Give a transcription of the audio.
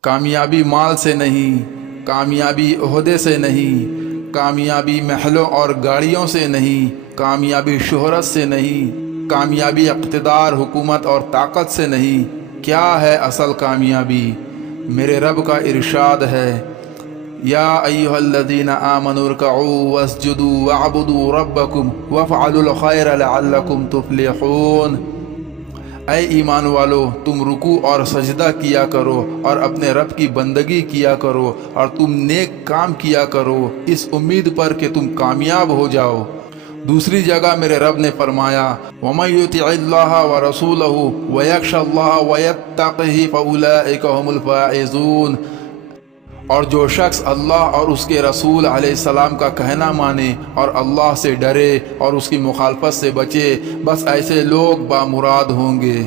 کامیابی مال سے نہیں، کامیابی عہدے سے نہیں، کامیابی محلوں اور گاڑیوں سے نہیں، کامیابی شہرت سے نہیں، کامیابی اقتدار، حکومت اور طاقت سے نہیں۔ کیا ہے اصل کامیابی؟ میرے رب کا ارشاد ہے، یا ایھا الذین آمنوا ارکعوا واسجدوا واعبدوا ربکم وافعلوا الخیر لعلکم تفلحون۔ اے ایمان والو، تم رکوع اور سجدہ کیا کرو اور اپنے رب کی بندگی کیا کرو اور تم نیک کام کیا کرو اس امید پر کہ تم کامیاب ہو جاؤ۔ دوسری جگہ میرے رب نے فرمایا، وَمَن يُطِعِ اللَّهَ وَرَسُولَهُ وَيَخْشَ اللَّهَ وَيَتَّقْهِ فَأُولَٰئِكَ هُمُ الْفَائِزُونَ۔ اور جو شخص اللہ اور اس کے رسول علیہ السلام کا کہنا مانے اور اللہ سے ڈرے اور اس کی مخالفت سے بچے، بس ایسے لوگ بامراد ہوں گے۔